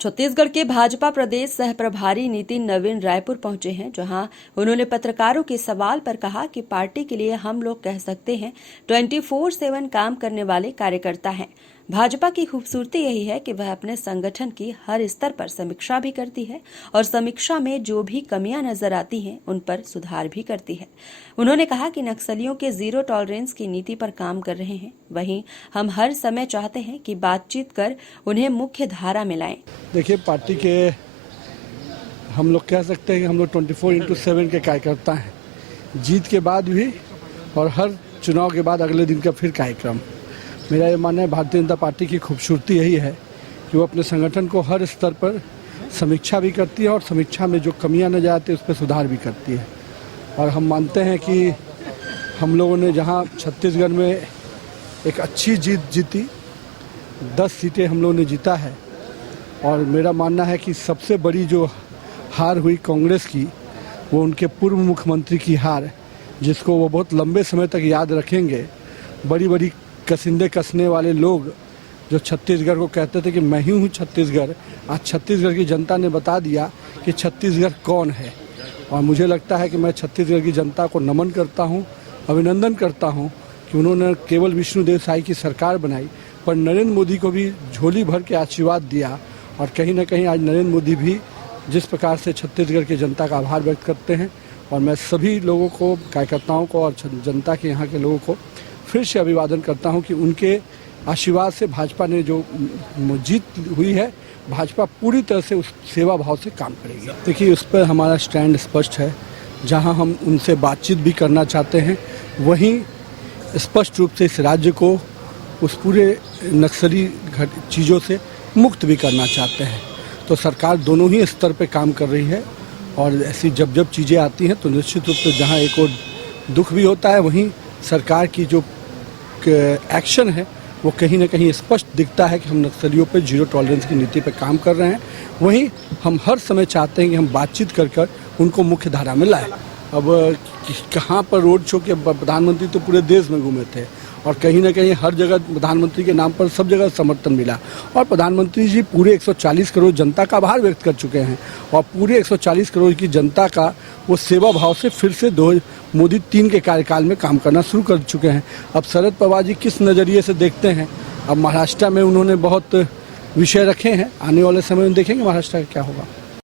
छत्तीसगढ़ के भाजपा प्रदेश सह प्रभारी नितिन नवीन रायपुर पहुंचे हैं, जहां उन्होंने पत्रकारों के सवाल पर कहा कि पार्टी के लिए हम लोग कह सकते हैं 24/7 काम करने वाले कार्यकर्ता हैं। भाजपा की खूबसूरती यही है कि वह अपने संगठन की हर स्तर पर समीक्षा भी करती है और समीक्षा में जो भी कमियां नजर आती हैं उन पर सुधार भी करती है। उन्होंने कहा कि नक्सलियों के जीरो टॉलरेंस की नीति पर काम कर रहे हैं, वहीं हम हर समय चाहते हैं कि बातचीत कर उन्हें मुख्य धारा में लाएं। देखिए, पार्टी के हम लोग कह सकते हैं कि हम लोग 24/7 के कार्यकर्ता हैं। जीत के बाद भी और हर चुनाव के बाद अगले दिन का फिर कार्यक्रम। मेरा ये मानना है भारतीय जनता पार्टी की खूबसूरती यही है कि वो अपने संगठन को हर स्तर पर समीक्षा भी करती है और समीक्षा में जो कमियां नजर आती है उस पर सुधार भी करती है। और हम मानते हैं कि हम लोगों ने जहां छत्तीसगढ़ में एक अच्छी जीत जीती, 10 सीटें हम लोगों ने जीता है, और मेरा मानना है कि सबसे बड़ी जो हार हुई कांग्रेस की, वो उनके पूर्व मुख्यमंत्री की हार, जिसको वो बहुत लंबे समय तक याद रखेंगे। बड़ी बड़ी कसिंदे कसने वाले लोग जो छत्तीसगढ़ को कहते थे कि मैं ही हूँ छत्तीसगढ़, आज छत्तीसगढ़ की जनता ने बता दिया कि छत्तीसगढ़ कौन है। और मुझे लगता है कि मैं छत्तीसगढ़ की जनता को नमन करता हूँ, अभिनंदन करता हूँ कि उन्होंने केवल विष्णुदेव साई की सरकार बनाई, पर नरेंद्र मोदी को भी झोली भर के आशीर्वाद दिया। और कहीं ना कहीं आज नरेंद्र मोदी भी जिस प्रकार से छत्तीसगढ़ की जनता का आभार व्यक्त करते हैं, और मैं सभी लोगों को, कार्यकर्ताओं को और जनता के यहाँ के लोगों को फिर से अभिवादन करता हूं कि उनके आशीर्वाद से भाजपा ने जो जीत हुई है, भाजपा पूरी तरह से उस सेवा भाव से काम करेगी। देखिए, उस पर हमारा स्टैंड स्पष्ट है। जहां हम उनसे बातचीत भी करना चाहते हैं, वहीं स्पष्ट रूप से इस राज्य को उस पूरे नक्सली चीज़ों से मुक्त भी करना चाहते हैं। तो सरकार दोनों ही स्तर पे काम कर रही है, और ऐसी जब जब चीज़ें आती हैं तो निश्चित रूप से जहां एक और दुख भी होता है, वहीं सरकार की जो एक्शन है वो कहीं ना कहीं स्पष्ट दिखता है कि हम नक्सलियों पे जीरो टॉलरेंस की नीति पे काम कर रहे हैं। वहीं हम हर समय चाहते हैं कि हम बातचीत कर उनको मुख्य धारा में लाएं। अब कहाँ पर रोड शो के प्रधानमंत्री तो पूरे देश में घूमे थे, और कहीं ना कहीं हर जगह प्रधानमंत्री के नाम पर सब जगह समर्थन मिला, और प्रधानमंत्री जी पूरे 140 करोड़ जनता का आभार व्यक्त कर चुके हैं, और पूरे 140 करोड़ की जनता का वो सेवा भाव से फिर से मोदी 3 के कार्यकाल में काम करना शुरू कर चुके हैं। अब शरद पवार जी किस नज़रिए से देखते हैं। अब महाराष्ट्र में उन्होंने बहुत विषय रखे हैं, आने वाले समय में देखेंगे महाराष्ट्र का क्या होगा।